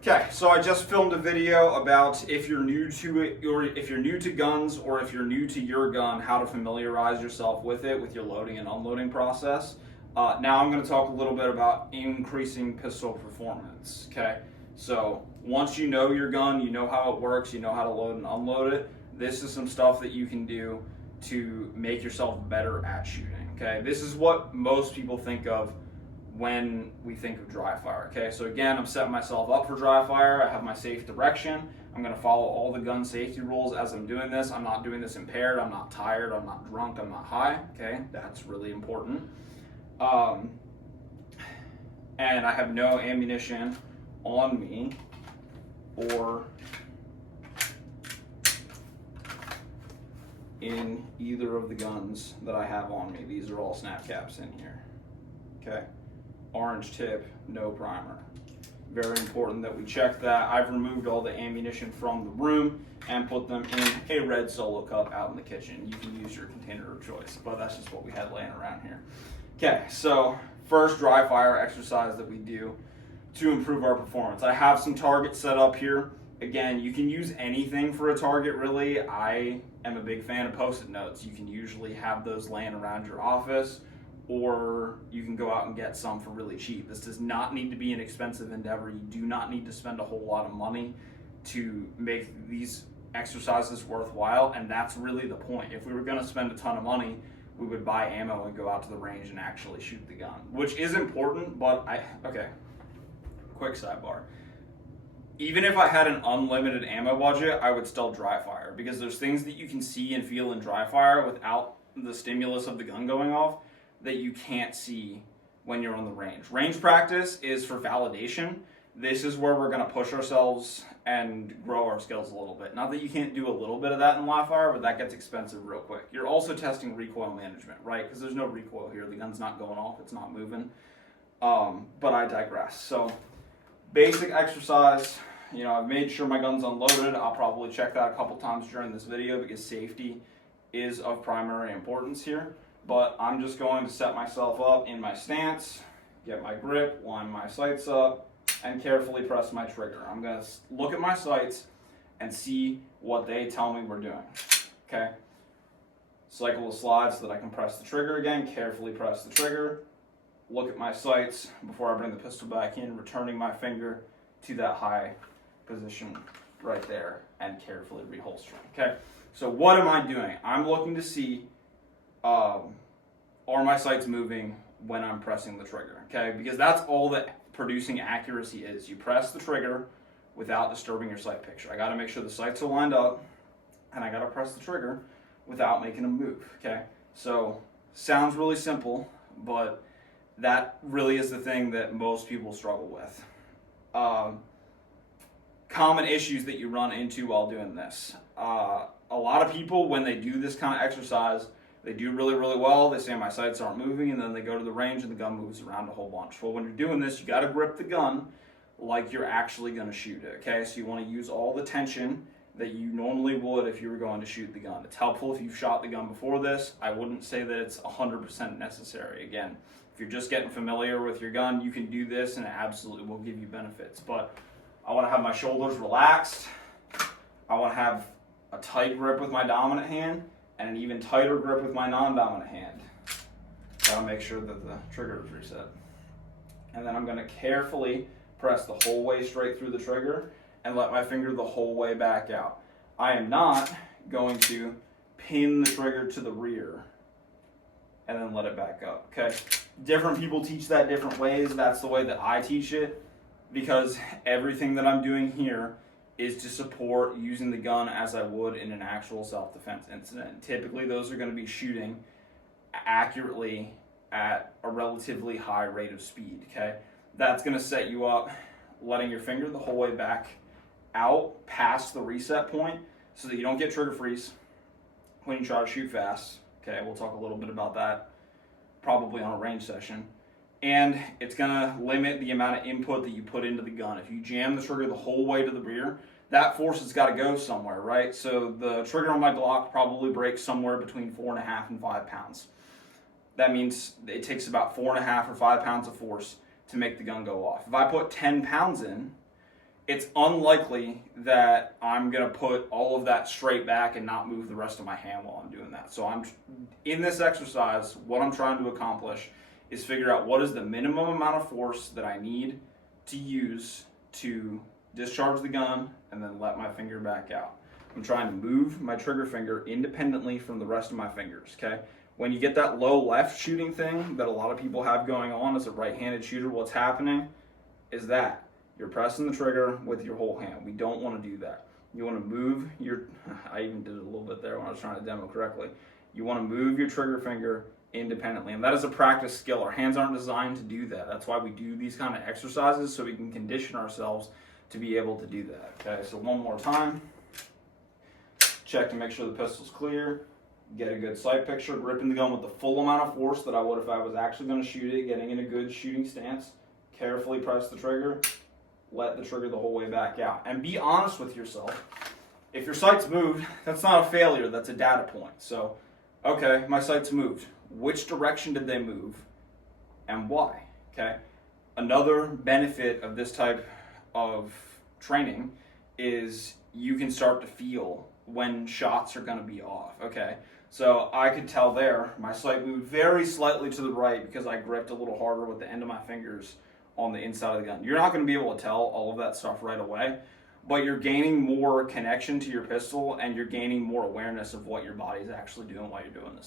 Okay, so I just filmed a video about if you're new to it, or if you're new to guns, or if you're new to your gun, how to familiarize yourself with it, with your loading and unloading process. Now I'm going to talk a little bit about increasing pistol performance. Okay, so once you know your gun, you know how it works, you know how to load and unload it. This is some stuff that you can do to make yourself better at shooting. Okay, this is what most people think of when we think of dry fire. Okay, so again, I'm setting myself up for dry fire. I have my safe direction. I'm going to follow all the gun safety rules as I'm doing this. I'm not doing this impaired. I'm not tired. I'm not drunk. I'm not high. Okay, that's really important. And I have no ammunition on me or in either of the guns that I have on me. These are all snap caps in here. Okay. Orange tip, no primer. Very important that we check that. I've removed all the ammunition from the room and put them in a red Solo cup out in the kitchen. You can use your container of choice, but that's just what we had laying around here. Okay, so first dry fire exercise that we do to improve our performance. I have some targets set up here. Again, you can use anything for a target, really. I am a big fan of Post-it notes. You can usually have those laying around your office, or you can go out and get some for really cheap. This does not need to be an expensive endeavor. You do not need to spend a whole lot of money to make these exercises worthwhile, and that's really the point. If we were going to spend a ton of money, we would buy ammo and go out to the range and actually shoot the gun, which is important, but okay, quick sidebar. Even if I had an unlimited ammo budget, I would still dry fire, because there's things that you can see and feel in dry fire without the stimulus of the gun going off that you can't see when you're on the range. Range practice is for validation. This is where we're going to push ourselves and grow our skills a little bit. Not that you can't do a little bit of that in live fire, but that gets expensive real quick. You're also testing recoil management, right? Because there's no recoil here. The gun's not going off. It's not moving. But I digress. So basic exercise. You know, I've made sure my gun's unloaded. I'll probably check that a couple times during this video because safety is of primary importance here. But I'm just going to set myself up in my stance, get my grip, line my sights up, and carefully press my trigger. I'm going to look at my sights and see what they tell me we're doing. Okay? Cycle the slide so that I can press the trigger again, carefully press the trigger, look at my sights before I bring the pistol back in, returning my finger to that high position right there, and carefully reholstering. Okay? So what am I doing? I'm looking to see are my sights moving when I'm pressing the trigger, okay? Because that's all that producing accuracy is. You press the trigger without disturbing your sight picture. I gotta make sure the sights are lined up, and I gotta press the trigger without making them move, okay? So, sounds really simple, but that really is the thing that most people struggle with. Common issues that you run into while doing this. A lot of people, when they do this kind of exercise, they do really, really well. They say my sights aren't moving, and then they go to the range and the gun moves around a whole bunch. Well, when you're doing this, you got to grip the gun like you're actually going to shoot it, okay? So you want to use all the tension that you normally would if you were going to shoot the gun. It's helpful if you've shot the gun before this. I wouldn't say that it's 100% necessary. Again, if you're just getting familiar with your gun, you can do this and it absolutely will give you benefits. But I want to have my shoulders relaxed. I want to have a tight grip with my dominant hand and an even tighter grip with my non-dominant hand. Gotta make sure that the trigger is reset. And then I'm gonna carefully press the whole way straight through the trigger and let my finger the whole way back out. I am not going to pin the trigger to the rear and then let it back up, okay? Different people teach that different ways. That's the way that I teach it, because everything that I'm doing here is to support using the gun as I would in an actual self-defense incident. Typically, those are going to be shooting accurately at a relatively high rate of speed, okay? That's going to set you up letting your finger the whole way back out past the reset point so that you don't get trigger freeze when you try to shoot fast, okay? We'll talk a little bit about that probably on a range session. And it's going to limit the amount of input that you put into the gun. If you jam the trigger the whole way to the rear, that force has got to go somewhere, right? So the trigger on my Glock probably breaks somewhere between 4.5 and 5 pounds. That means it takes about 4.5 or 5 pounds of force to make the gun go off. If I put 10 pounds in, it's unlikely that I'm going to put all of that straight back and not move the rest of my hand while I'm doing that. So I'm in this exercise, what I'm trying to accomplish is figure out what is the minimum amount of force that I need to use to discharge the gun and then let my finger back out. I'm trying to move my trigger finger independently from the rest of my fingers, okay? When you get that low left shooting thing that a lot of people have going on as a right-handed shooter, what's happening is that you're pressing the trigger with your whole hand. We don't want to do that. You want to move your, I even did it a little bit there when I was trying to demo correctly. You want to move your trigger finger independently, and that is a practice skill. Our hands aren't designed to do that. That's why we do these kind of exercises, so we can condition ourselves to be able to do that. Okay, so one more time. Check to make sure the pistol's clear. Get a good sight picture, gripping the gun with the full amount of force that I would if I was actually going to shoot it, getting in a good shooting stance. Carefully press the trigger. Let the trigger the whole way back out. And be honest with yourself. If your sight's moved, that's not a failure, that's a data point. So, okay, my sight's moved. Which direction did they move and why? Okay. Another benefit of this type of training is you can start to feel when shots are going to be off. Okay. So I could tell there my sight moved very slightly to the right because I gripped a little harder with the end of my fingers on the inside of the gun. You're not going to be able to tell all of that stuff right away, but you're gaining more connection to your pistol and you're gaining more awareness of what your body's actually doing while you're doing this stuff.